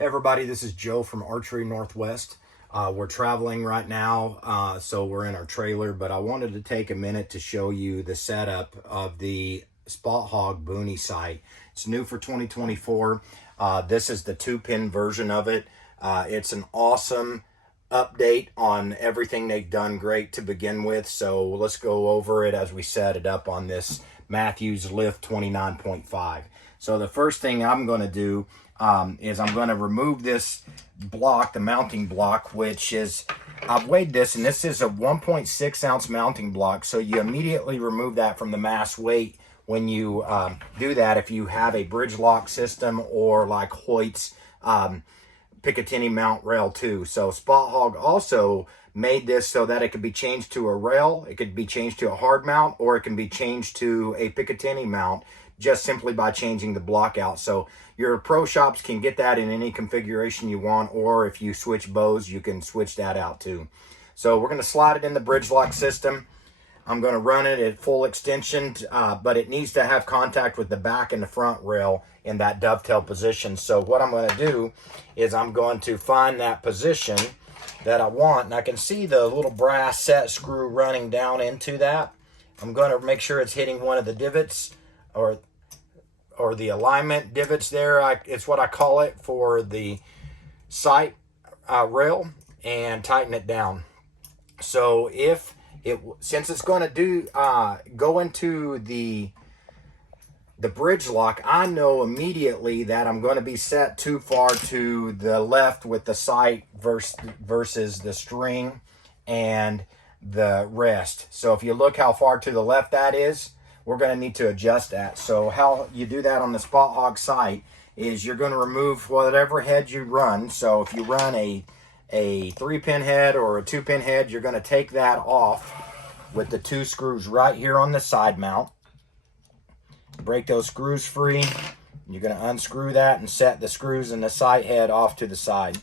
Hey everybody, this is Joe from Archery Northwest. We're traveling right now, so we're in our trailer, but I wanted to take a minute to show you the setup of the Spot Hogg Boonie sight. It's new for 2024. This is the 2-pin version of it. It's an awesome update on everything they've done great to begin with. So let's go over it as we set it up on this Mathews Lift 29.5. So the first thing I'm going to do is I'm going to remove this block, the mounting block, which is, I've weighed this, and this is a 1.6 ounce mounting block. So you immediately remove that from the mass weight when you do that if you have a bridge lock system or like Hoyt's Picatinny mount rail too. So Spot Hogg also made this so that it could be changed to a rail, it could be changed to a hard mount, or it can be changed to a Picatinny mount just simply by changing the block out. So your pro shops can get that in any configuration you want, or if you switch bows, you can switch that out too. So we're going to slide it in the bridge lock system. I'm going to run it at full extension, but it needs to have contact with the back and the front rail in that dovetail position. So what I'm going to do is I'm going to find that position that I want, and I can see the little brass set screw running down into that. I'm going to make sure it's hitting one of the divots or the alignment divots there. It's what I call it for the sight rail, and tighten it down. So since it's going to go into the bridge lock, I know immediately that I'm going to be set too far to the left with the sight versus the string and the rest. So if you look how far to the left that is, we're going to need to adjust that. So how you do that on the Spot Hogg sight is you're going to remove whatever head you run. So if you run a 3-pin head or a 2-pin head, you're going to take that off with the 2 screws right here on the side mount. Break those screws free. You're going to unscrew that and set the screws in the sight head off to the side.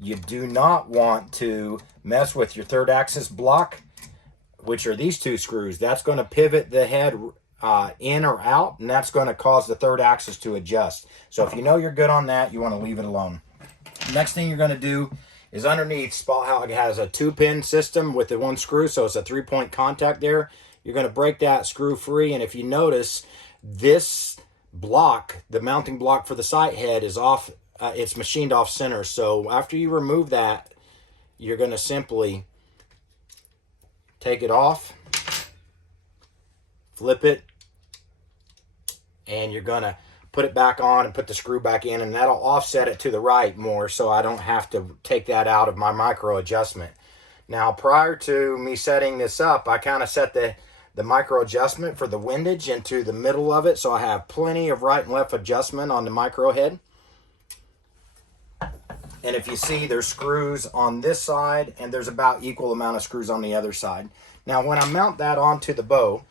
You do not want to mess with your 3rd axis block, which are these 2 screws. That's going to pivot the head in or out, and that's going to cause the 3rd axis to adjust. So if you know you're good on that, you want to leave it alone. Next thing you're going to do is underneath, Spot Hogg has a 2-pin system with the 1 screw, so it's a 3-point contact there. You're going to break that screw free, and if you notice, this block, the mounting block for the sight head, is off. It's machined off center. So after you remove that, you're going to simply take it off, flip it, and you're going to put it back on and put the screw back in, and that'll offset it to the right more so I don't have to take that out of my micro adjustment. Now, prior to me setting this up, I kind of set the micro adjustment for the windage into the middle of it, so I have plenty of right and left adjustment on the micro head. And if you see, there's screws on this side, and there's about equal amount of screws on the other side. Now, when I mount that onto the bow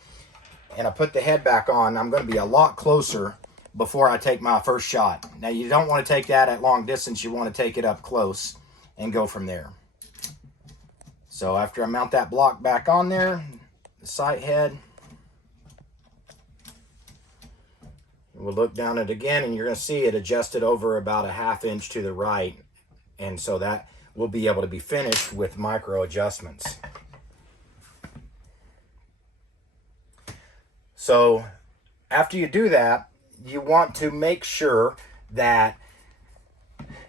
and I put the head back on, I'm going to be a lot closer before I take my first shot. Now, you don't want to take that at long distance. You want to take it up close and go from there. So after I mount that block back on there, the sight head, we'll look down at it again, and you're going to see it adjusted over about a 1/2 inch to the right. And so that will be able to be finished with micro adjustments. So after you do that, you want to make sure that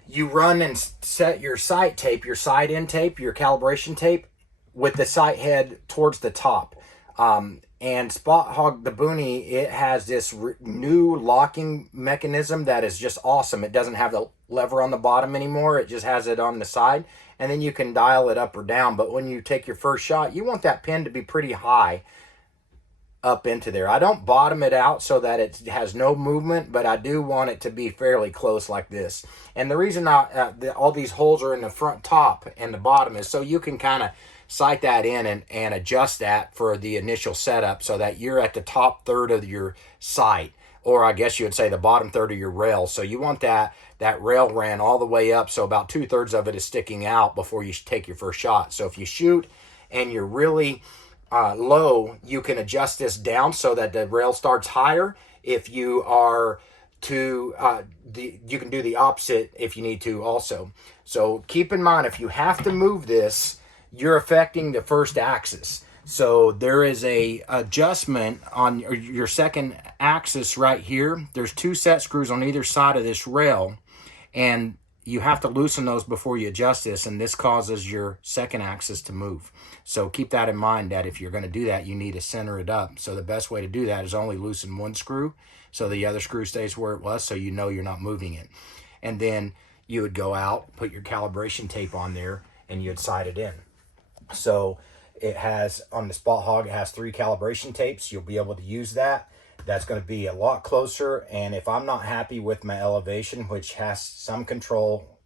you run and set your sight tape, your sight end tape, your calibration tape with the sight head towards the top. And Spot Hogg, the Boonie, it has this new locking mechanism that is just awesome. It doesn't have the lever on the bottom anymore. It just has it on the side. And then you can dial it up or down. But when you take your first shot, you want that pin to be pretty high up into there. I don't bottom it out so that it has no movement, but I do want it to be fairly close like this. And the reason all these holes are in the front top and the bottom is so you can kind of sight that in and adjust that for the initial setup so that you're at the top 1/3 of your sight, or I guess you would say the bottom 1/3 of your rail. So you want that rail ran all the way up, so about 2/3 of it is sticking out before you take your first shot. So if you shoot and you're really low, you can adjust this down so that the rail starts higher. If you are to, you can do the opposite if you need to also. So keep in mind, if you have to move this, you're affecting the first axis. So there is a adjustment on your second axis right here. There's 2 set screws on either side of this rail, and you have to loosen those before you adjust this, and this causes your second axis to move. So keep that in mind, that if you're going to do that, you need to center it up. So the best way to do that is only loosen 1 screw so the other screw stays where it was, so you know you're not moving it. And then you would go out, put your calibration tape on there, and you'd sight it in. So it has, on the Spot Hogg, it has 3 calibration tapes. You'll be able to use that. That's going to be a lot closer. And if I'm not happy with my elevation, which has some control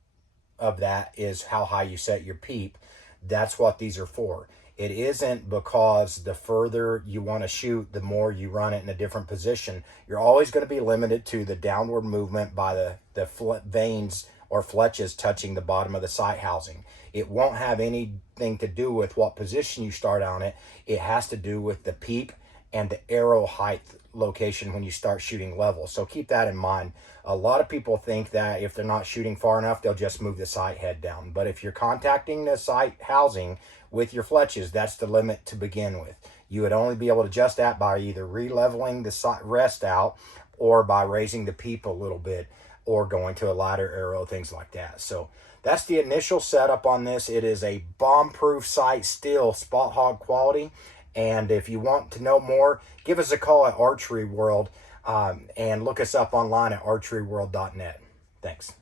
of that, is how high you set your peep, that's what these are for. It isn't because the further you want to shoot, the more you run it in a different position. You're always going to be limited to the downward movement by the vanes or fletches touching the bottom of the sight housing. It won't have anything to do with what position you start on it. It has to do with the peep and the arrow height location when you start shooting level. So keep that in mind. A lot of people think that if they're not shooting far enough, they'll just move the sight head down. But if you're contacting the sight housing with your fletches, that's the limit to begin with. You would only be able to adjust that by either re-leveling the sight rest out, or by raising the peep a little bit, or going to a lighter arrow, things like that. So that's the initial setup on this. It is a bomb-proof sight, still Spot Hogg quality. And if you want to know more, give us a call at Archery World, and look us up online at archeryworld.net. Thanks.